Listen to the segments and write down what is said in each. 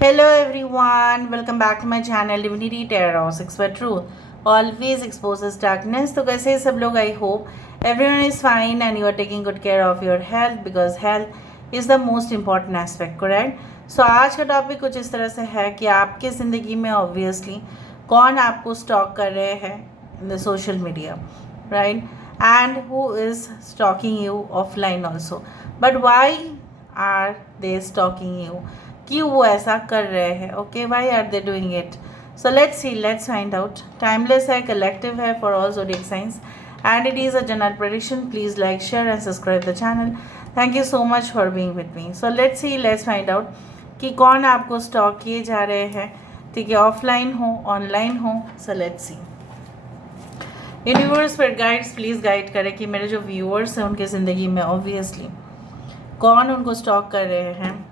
Hello everyone, welcome back to my channel Divinity Tarot 6 for Truth. Always exposes darkness. तो कैसे हैं सब लोग? I hope everyone is fine and you are taking good care of your health because health is the most important aspect, correct? So आज का topic कुछ इस तरह से है कि आपके ज़िंदगी में ऑब्वियसली कौन आपको स्टॉक कर रहे हैं in the social media, right? And who is stalking you offline also. But why are they stalking you? क्यों वो ऐसा कर रहे हैं? Okay, why are they doing it? So let's see, let's find out. Timeless है, collective है for all zodiac signs and it is a general prediction. Please like, share and subscribe the channel. Thank you so much for being with me. So let's see, let's find out कि कौन आपको stock किए जा रहे हैं, ठीक है, offline हो ऑनलाइन हो. सो लेट्स सी. यूनिवर्स पर गाइड्स प्लीज़ गाइड करें कि मेरे जो व्यूअर्स हैं उनकी ज़िंदगी में ऑब्वियसली कौन उनको स्टॉक कर रहे हैं.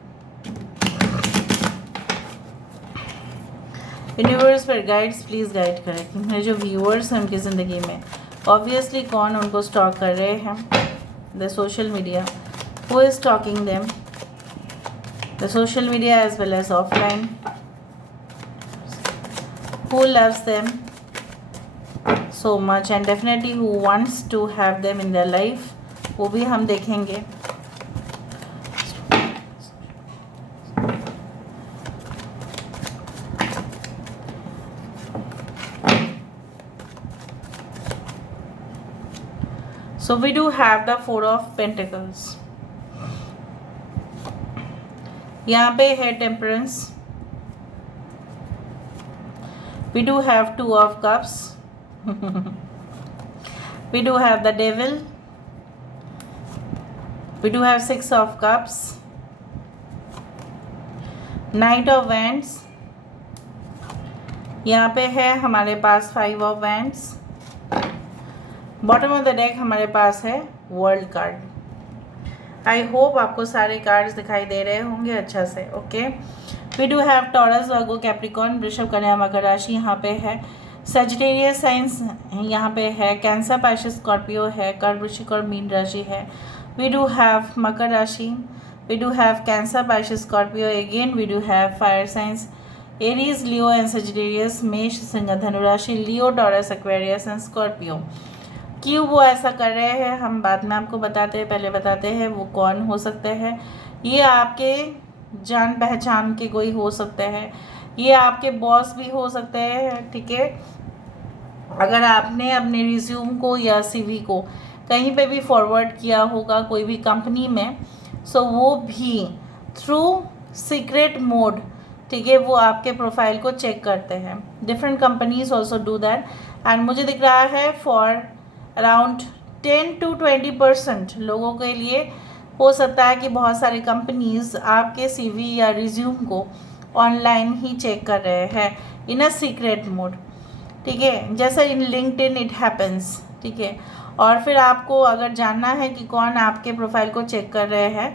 यूनिवर्स पर गाइड्स प्लीज़ गाइड करें कि मेरे जो व्यूअर्स हैं उनकी ज़िंदगी में ऑब्वियसली कौन उनको स्टॉक कर रहे हैं. The social media, who is stalking them, the social media as well as offline, who loves them so much and definitely who wants to have them in their life, वो भी हम देखेंगे. So we do have the Four of Pentacles. यहाँ पे है Temperance. We do have Two of Cups. We do have the Devil. We do have Six of Cups. Knight of Wands. यहाँ पे है हमारे पास Five of Wands. Bottom of the deck हमारे पास है world card. I hope आपको सारे cards दिखाई दे रहे होंगे अच्छा से. Okay, we do have Taurus, Virgo, Capricorn, वृषभ, कन्या, मकर राशि यहाँ पे है. सेजिटेरियस साइंस यहाँ पे है. कैंसर, पाइसेस, स्कॉर्पियो है. कर्क, वृश्चिक और मीन राशि है. वी डू हैव मकर राशि. We do have Cancer, Pisces, Scorpio. Again we do have fire signs Aries, Leo and Sagittarius. मेष, सिंह, धनु राशि, Leo, Taurus, Aquarius and Scorpio. क्यों वो ऐसा कर रहे हैं हम बाद में आपको बताते हैं. पहले बताते हैं वो कौन हो सकते हैं. ये आपके जान पहचान के कोई हो सकते हैं. ये आपके बॉस भी हो सकते हैं, ठीक है. अगर आपने अपने रिज्यूम को या सीवी को कहीं पे भी फॉरवर्ड किया होगा कोई भी कंपनी में, सो वो भी थ्रू सीक्रेट मोड, ठीक है, वो आपके प्रोफाइल को चेक करते हैं. Different companies also do that. And मुझे दिख रहा है फॉर अराउंड 10 to 20% लोगों के लिए हो सकता है कि बहुत सारी कंपनीज आपके सीवी या रिज्यूम को ऑनलाइन ही चेक कर रहे हैं इन अ सीक्रेट मोड, ठीक है. जैसा इन लिंक्डइन इट हैपन्स, ठीक है. और फिर आपको अगर जानना है कि कौन आपके प्रोफाइल को चेक कर रहे हैं,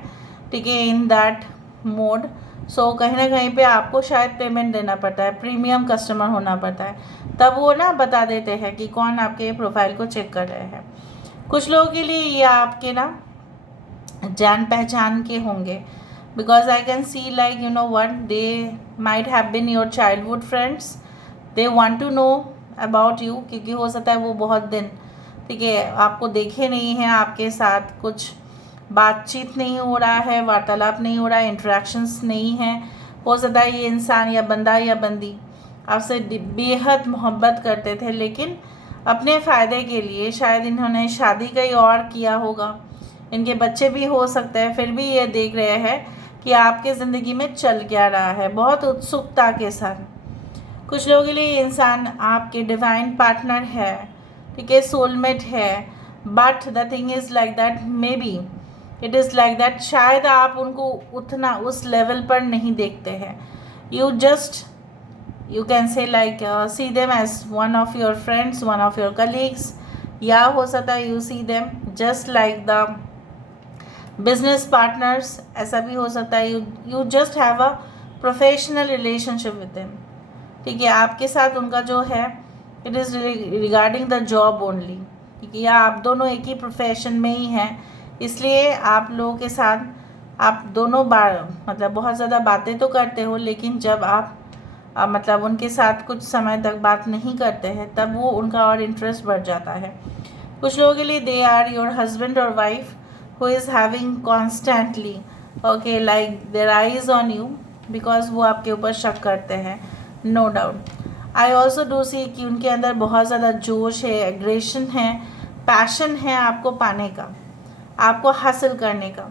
ठीक है, इन दैट मोड, सो कहीं ना कहीं पे आपको शायद पेमेंट देना पड़ता है, प्रीमियम कस्टमर होना पड़ता है, तब वो ना बता देते हैं कि कौन आपके प्रोफाइल को चेक कर रहे हैं. कुछ लोगों के लिए ये आपके ना जान पहचान के होंगे, because I can see like you know what, they might have been your childhood friends. They want to know about you, क्योंकि हो सकता है वो बहुत दिन, ठीक है, आपको देखे नहीं हैं, आपके साथ कुछ बातचीत नहीं हो रहा है, वार्तालाप नहीं हो रहा है, इंटरेक्शंस नहीं है. हो सकता है ये इंसान या बंदा या बंदी आपसे बेहद मोहब्बत करते थे, लेकिन अपने फ़ायदे के लिए शायद इन्होंने शादी कहीं और किया होगा. इनके बच्चे भी हो सकते हैं, फिर भी ये देख रहे हैं कि आपके ज़िंदगी में चल क्या रहा है, बहुत उत्सुकता के साथ. कुछ लोगों के लिए ये इंसान आपके डिवाइन पार्टनर है, ठीक है, सोलमेट है. But the thing is like that, may B it is like that, शायद आप उनको उतना उस लेवल पर नहीं देखते हैं. You just, you can say like see them as one of your friends, one of your colleagues, या हो सकता है you see them just like the business partners, ऐसा भी हो सकता है. you just have a professional relationship with them, ठीक है. आपके साथ उनका जो है it is regarding the job only, ठीक है, या आप दोनों एक ही प्रोफेशन में ही हैं, इसलिए आप लोगों के साथ आप दोनों बार मतलब बहुत ज़्यादा बातें तो करते हो, लेकिन जब आप मतलब उनके साथ कुछ समय तक बात नहीं करते हैं तब वो उनका और इंटरेस्ट बढ़ जाता है। कुछ लोगों के लिए दे आर योर हस्बैंड और wife who is having constantly okay like their eyes on you, because वो आपके ऊपर शक करते हैं, no doubt. I also do see कि उनके अंदर बहुत ज़्यादा जोश है, एग्रेशन है, पैशन है आपको पाने का, आपको हासिल करने का।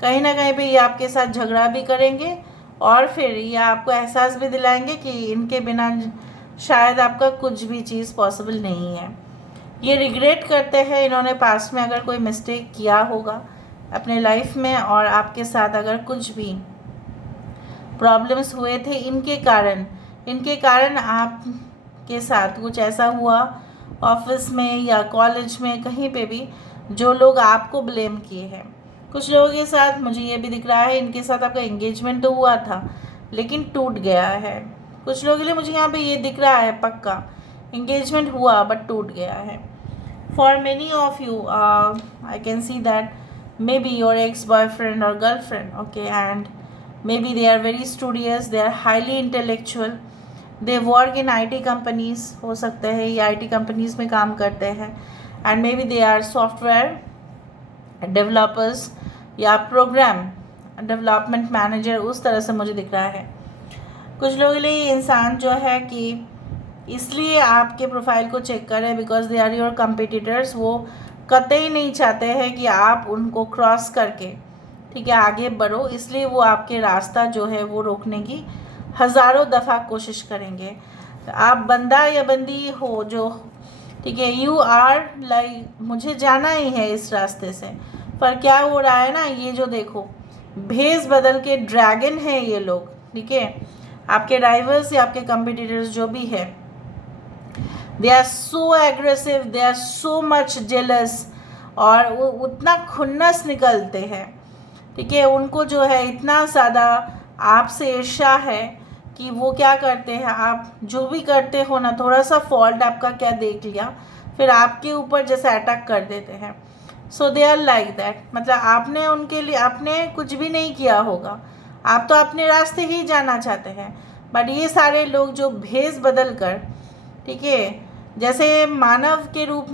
कहीं ना कहीं पे ये आपके साथ झगड़ा भी करेंगे और फिर ये आपको एहसास भी दिलाएंगे कि इनके बिना शायद आपका कुछ भी चीज़ पॉसिबल नहीं है। ये रिग्रेट करते हैं इन्होंने पास्ट में अगर कोई मिस्टेक किया होगा अपने लाइफ में, और आपके साथ अगर कुछ भी प्रॉब्लम्स हुए थे इनके कारण आपके साथ कुछ ऐसा हुआ ऑफिस में या कॉलेज में, कहीं पे भी, जो लोग आपको ब्लेम किए हैं। कुछ लोगों के साथ मुझे ये भी दिख रहा है इनके साथ आपका एंगेजमेंट तो हुआ था लेकिन टूट गया है। कुछ लोगों के लिए मुझे यहाँ पे ये दिख रहा है पक्का एंगेजमेंट हुआ बट टूट गया है। For many of you I can see that may be your ex boyfriend और girlfriend, okay, and maybe they are very studious, they are highly intellectual, they work in IT companies, हो सकते हैं ये IT companies में काम करते हैं, and maybe they are software developers या program development manager, उस तरह से मुझे दिख रहा है। कुछ लोगों के लिए ये इंसान जो है कि इसलिए आपके प्रोफाइल को चेक कर रहे हैं because they are your competitors. वो कतई नहीं चाहते हैं कि आप उनको क्रॉस करके ठीक है आगे बढ़ो, इसलिए वो आपके रास्ता जो है वो रोकने की हज़ारों दफ़ा कोशिश करेंगे। आप बंदा या बंदी हो जो ठीक है, यू आर लाइक मुझे जाना ही है इस रास्ते से, पर क्या हो रहा है ना, ये जो देखो भेस बदल के ड्रैगन है ये लोग, ठीक है, आपके राइवल्स या आपके कंपिटिटर्स जो भी है, they are so aggressive, they are so much jealous, और वो उतना खुन्नस निकलते हैं, ठीक है, उनको जो है इतना ज़्यादा आपसे ईर्ष्या है कि वो क्या करते हैं, आप जो भी करते हो ना, थोड़ा सा फॉल्ट आपका क्या देख लिया फिर आपके ऊपर जैसे अटैक कर देते हैं। सो दे आर लाइक दैट, मतलब आपने उनके लिए आपने कुछ भी नहीं किया होगा, आप तो अपने रास्ते ही जाना चाहते हैं, बट ये सारे लोग जो भेस बदल कर ठीक है, जैसे मानव के रूप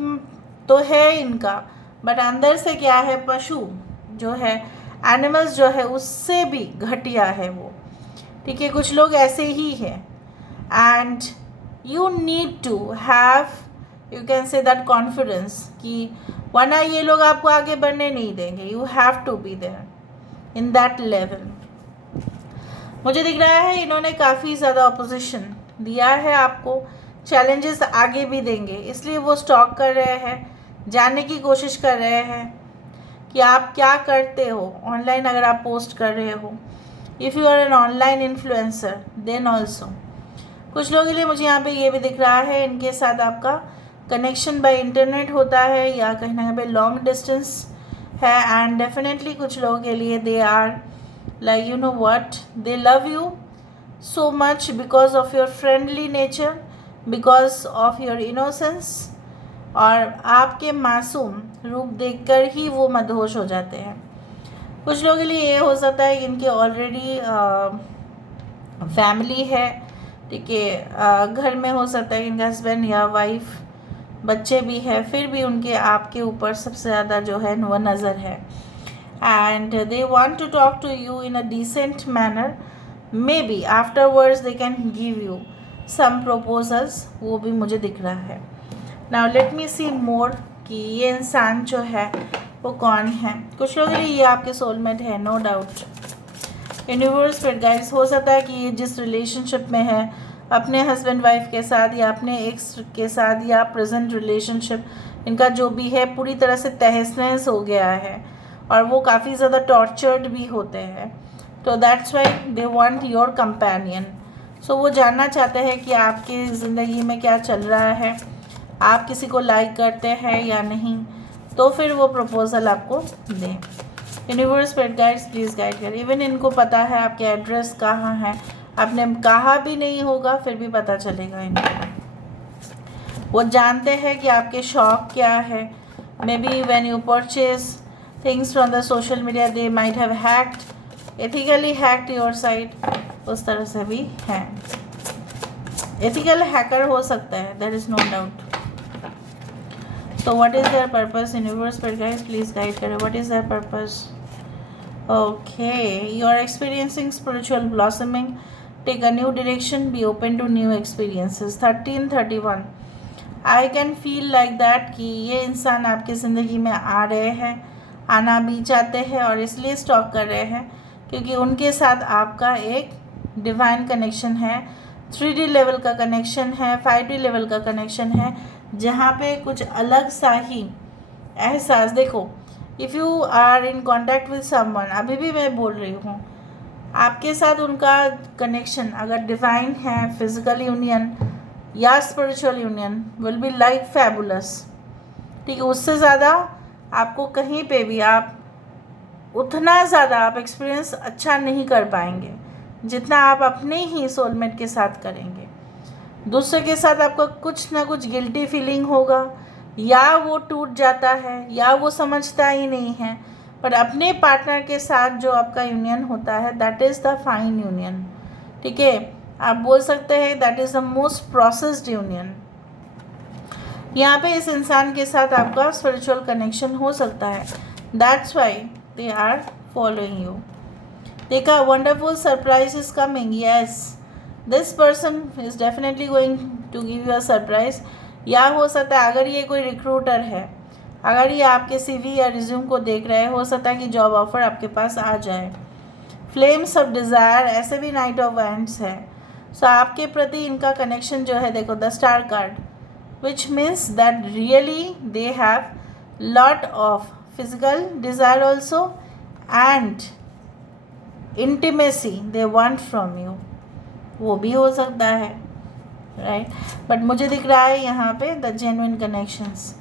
तो है इनका, बट अंदर से क्या है, पशु जो है, एनिमल्स जो है उससे भी घटिया है वो, ठीक है। कुछ लोग ऐसे ही हैं, and you need to have you can say that confidence कि वरना ये लोग आपको आगे बढ़ने नहीं देंगे। You have to be there in that level. मुझे दिख रहा है इन्होंने काफ़ी ज़्यादा अपोजिशन दिया है आपको, चैलेंजेस आगे भी देंगे, इसलिए वो स्टॉक कर रहे हैं, जानने की कोशिश कर रहे हैं कि आप क्या करते हो ऑनलाइन। अगर आप पोस्ट कर रहे हो, if you are an online influencer then also. कुछ लोगों के लिए मुझे यहाँ पे ये भी दिख रहा है इनके साथ आपका कनेक्शन बाय इंटरनेट होता है या कहीं ना कहीं लॉन्ग डिस्टेंस है, एंड डेफिनेटली कुछ लोगों के लिए they are like you know what, they love you so much because of your friendly nature, because of your innocence, और आपके मासूम रूप देखकर ही वो मदहोश हो जाते हैं। कुछ लोगों के लिए ये हो सकता है कि इनके ऑलरेडी फैमिली है, ठीक है, घर में हो सकता है कि इनका हस्बैंड या वाइफ, बच्चे भी है, फिर भी उनके आपके ऊपर सबसे ज़्यादा जो है वो नज़र है, and they want to talk to you in a decent manner, maybe afterwards they can give you some proposals, वो भी मुझे दिख रहा है। नाउ लेट मी सी मोर कि ये इंसान जो है वो कौन है। कुछ लोगों के लिए ये आपके सोलमेट है, नो डाउट। यूनिवर्स फिर गाइस हो सकता है कि ये जिस रिलेशनशिप में है अपने हस्बैंड वाइफ के साथ या अपने एक्स के साथ या प्रेजेंट रिलेशनशिप, इनका जो भी है पूरी तरह से तहस नहस हो गया है और वो काफ़ी ज़्यादा टॉर्चर्ड भी होते हैं, तो that's why they want your companion. So वो जानना चाहते हैं कि आपकी ज़िंदगी में क्या चल रहा है, आप किसी को लाइक करते हैं या नहीं, तो फिर वो प्रपोज़ल आपको दें। Universe pet guides please guide करें। इवन इनको पता है आपके एड्रेस कहाँ है, आपने कहा भी नहीं होगा फिर भी पता चलेगा इनको। वो जानते हैं कि आपके शौक क्या है। May be when you purchase things from the social media they might have hacked ethically hacked your side, उस तरह से भी है। एथिकल हैकर हो सकता है, there is no doubt. So what is their purpose? Universe पर guys please guide करें, what is their purpose? Okay, you are experiencing spiritual blossoming, take a new direction, be open to new experiences। 1331 I can feel like that कि ये इंसान आपकी ज़िंदगी में आ रहे हैं, आना भी चाहते हैं और इसलिए स्टॉक कर रहे हैं क्योंकि उनके साथ आपका एक डिवाइन कनेक्शन है, 3D लेवल का कनेक्शन है, 5D लेवल का कनेक्शन है, जहाँ पे कुछ अलग सा ही एहसास। देखो, if you are in contact with someone, अभी भी मैं बोल रही हूँ, आपके साथ उनका कनेक्शन अगर डिवाइन है, फिजिकल यूनियन या spiritual union will be like fabulous. ठीक है, उससे ज़्यादा आपको कहीं पे भी आप उतना ज़्यादा आप एक्सपीरियंस अच्छा नहीं कर पाएंगे जितना आप अपने ही सोलमेट के साथ करेंगे। दूसरे के साथ आपको कुछ ना कुछ गिल्टी फीलिंग होगा, या वो टूट जाता है या वो समझता ही नहीं है, पर अपने पार्टनर के साथ जो आपका यूनियन होता है that is the fine union. ठीक है, आप बोल सकते हैं that is the most processed union. यहाँ पे इस इंसान के साथ आपका स्पिरिचुअल कनेक्शन हो सकता है, that's why they are following you. देखा, wonderful surprise is coming, yes this person is definitely going to give you a surprise. या हो सकता है अगर ये कोई रिक्रूटर है, अगर ये आपके CV या रिज्यूम को देख रहे हैं, हो सकता है कि जॉब ऑफर आपके पास आ जाए। फ्लेम्स ऑफ डिज़ायर, ऐसे भी नाइट ऑफ वैंड्स है। सो आपके प्रति इनका कनेक्शन जो है, देखो the star card, which means that really they have lot of physical desire also and intimacy they want from you, वो भी हो सकता है, राइट। बट मुझे दिख रहा है यहाँ पे the genuine connections,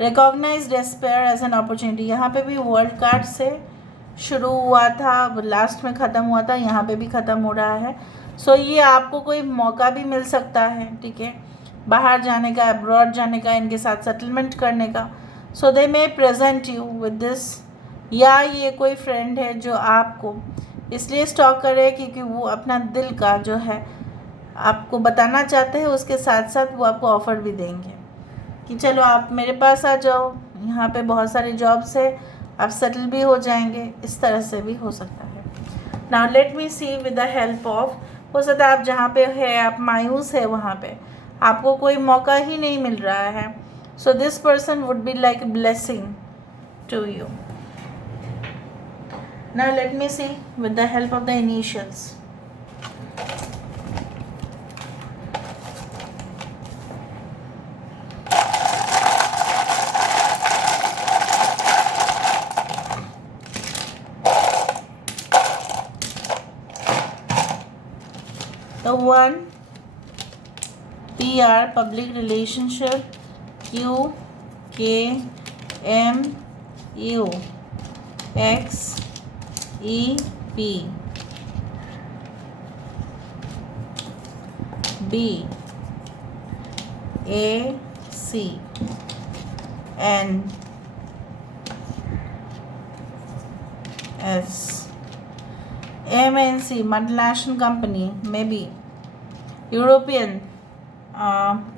recognize despair as an opportunity. यहाँ पे भी वर्ल्ड कार्ड से शुरू हुआ था, लास्ट में ख़त्म हुआ था, यहाँ पे भी ख़त्म हो रहा है। सो ये आपको कोई मौका भी मिल सकता है, ठीक है, बाहर जाने का, अब्रॉड जाने का, इनके साथ सेटलमेंट करने का। सो दे मे प्रेजेंट यू विद दिस, या ये कोई फ्रेंड है जो आपको इसलिए स्टॉक करे क्योंकि वो अपना दिल का जो है आपको बताना चाहते हैं, उसके साथ साथ वो आपको ऑफ़र भी देंगे कि चलो आप मेरे पास आ जाओ, यहाँ पे बहुत सारी जॉब्स है, आप सेटल भी हो जाएंगे। इस तरह से भी हो सकता है। Now let me see with the help of, हो सकता है आप जहाँ पे है आप मायूस है, वहाँ पे आपको कोई मौका ही नहीं मिल रहा है। So this person would be like blessing to you. Now let me see with the help of the initials. The 1 PR public relationship, Q K M U X EP B AC N S MNC multinational company, maybe European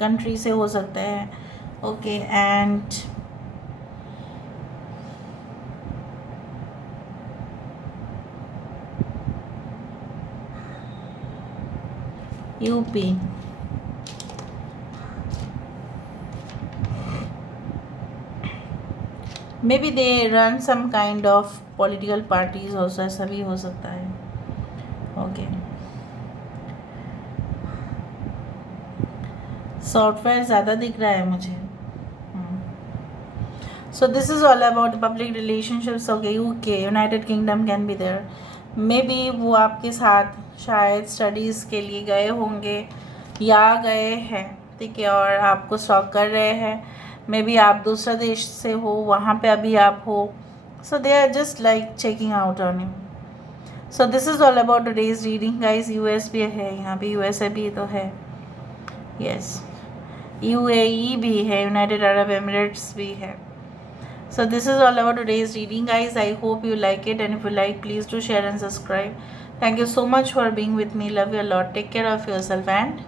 country से हो सकते हैं, okay, and UP, maybe they run some kind of political parties, ऐसा भी हो सकता है, okay. Software ज़्यादा दिख रहा है मुझे। So this is all about public relationships, okay. UK, United Kingdom can be there, maybe वो आपके साथ शायद स्टडीज़ के लिए गए होंगे या गए हैं, ठीक है, और आपको स्टॉक कर रहे हैं। मे बी आप दूसरा देश से हो, वहाँ पे अभी आप हो, so they are just like checking out on you. So this is all about today's reading guys. US भी है, यहाँ पे USA भी तो है, यस, UAE भी है, यूनाइटेड अरब एमिरेट्स भी है। So this is all about today's reading, guys. I hope you like it, and if you like, please do share and subscribe. Thank you so much for being with me. Love you a lot. Take care of yourself and